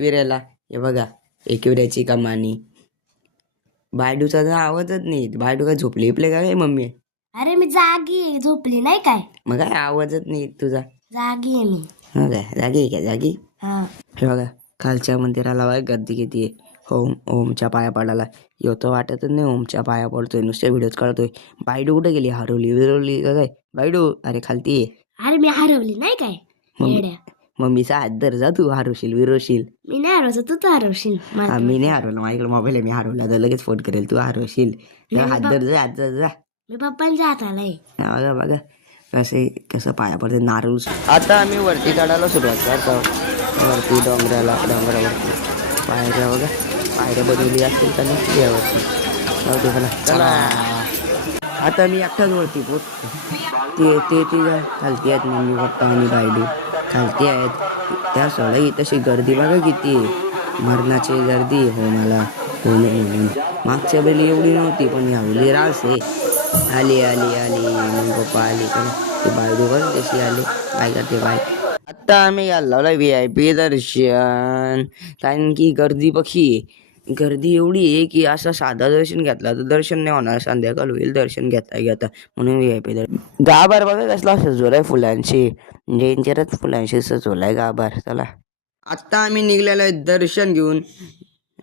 एकविऱ्याला. हे बघा एकविऱ्याची कमानी. बायडूचा तर आवाजच नाही. बायडू काय झोपली इपले काय मम्मी? अरे मी जागी आहे, झोपली नाही काय. मग काय आवाजच नाही तुझा. जागी आहे मी. हो काय जागी आहे का जागी? हा. हे बघा खालच्या मंदिराला बघा गर्दी किती आहे. ओमच्या पाया पडायला येतो वाटतच नाही. ओमच्या पाया पडतोय नुसत्या व्हिडिओज काढतोय. बायडू कुठे गेली? हरवली विरवली का काय बायडू? अरे खालती ये. अरे मी हरवली नाही काय येड्या. मम्मीचा हात धर जा, तू हरवशील विरवशील. मी नाही हरवलं, तू तर हरवशील. हा मी नाही हरवलं. माझ्याकडे मोबाईल आहे. मी हरवला तर लगेच फोन करेल. तू हरवशील. हात धर जा, हात धर जा. मी पप्पांच्या हाताला आहे. बघा बघा कसं पाया पडते नारळ. आता आम्ही वरती चढायला सुरुवात करतो. वरती डोंगरावरती पायऱ्या बघा. पायऱ्या बनवली असतील का नसतील यावरती. चला आता मी एकटाच वरती पोचतो. ते खालती आहेत. मम्मी पप्पा आणि बायडू खालती आहेत. त्या सगळ्या तशी गर्दी बघा किती मरणाची गर्दी. हो मला हो नाही म्हणून. मागच्या वेळी एवढी नव्हती पण यावेळी रास आहे. आली मग पप्पा आली का ते बायडू बघ कशी आली. काय करते बाय. आता आम्ही आलो VIP दर्शन. कारण की गर्दी एवढी आहे की असं साधा दर्शन घेतला तर दर्शन नाही होणार. संध्याकाळ होईल दर्शन घेता म्हणून VIP दर्शन. गाभार बघा कसला सजवलाय फुलांची. डेंजरच फुलांशी सजवलाय गाभार. चला आत्ता आम्ही निघलेलो आहे दर्शन घेऊन.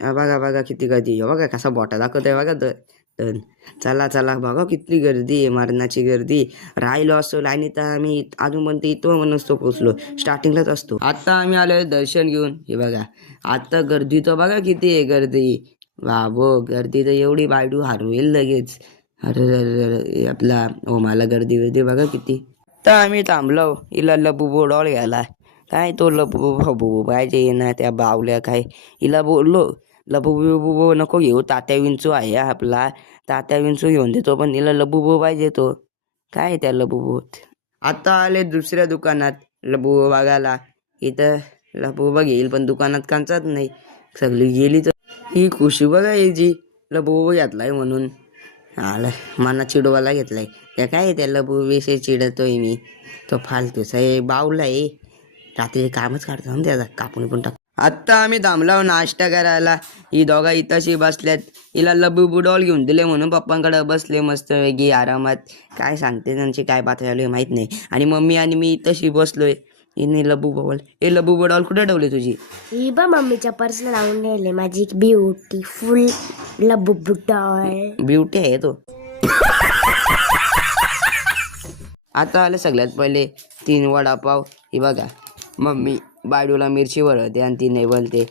बघा किती गर्दी. बघा कसा बोटा दाखवतोय बघा. चला बघा किती गर्दी आहे. मरणाची गर्दी. राहिलो असतो लाईनीत तर आम्ही अजून इथं नसतो पोचलो. स्टार्टिंगलाच असतो. आता आम्ही आलोय दर्शन घेऊन. हे बघा आता गर्दी तर बघा किती आहे गर्दी. बाबो गर्दी तर एवढी बायडू हरवेल लगेच. अरे आपला ओमाला गर्दी बघा किती. तर आम्ही थांबलो हिला लबू डॉल घ्यायला. काय तो लबू पाहिजे ना त्या बावल्या काय. हिला बोललो लबू नको घेऊ. तात्या विंचू आहे आपला. तात्या विंचू घेऊन देतो पण हिला लबू पाहिजे तो. काय त्या लबू. आता आले दुसऱ्या दुकानात लबू बघायला. इथं लबू घेईल पण दुकानात कांचाच नाही. सगळी गेली तर ही खुशी बघा याची लबू घेतलाय म्हणून. आला मना चिडवायला घेतलाय. त्या काय त्या लबू विषयी चिडतोय मी. तो फालतूचा आहे बावला आहे. रात्री कामच काढतो ना त्याचा. कापून पण टाक. आत्ता आम्ही थांबलो नाश्ता करायला. ही दोघा इथंशी बसल्यात. हिला लबू डॉल घेऊन दिले म्हणून पप्पांकडे बसले मस्त वेगळी आरामात. काय सांगते त्यांची काय बात झाली माहित नाही. आणि मम्मी आणि मी इथंशी बसलोय. हिने लबू बॉल लबू डॉल कुठे ठेवले तुझी? ही बा मम्मीच्या पर्सला लावून ठेवले. माझी ब्युटीफुल लबू डॉल. ब्युटी आहे तो. आता आले सगळ्यात पहिले 3 वडापाव. ही बघा मम्मी बायडूला मिरची वळते आणि ती नाही बोलते.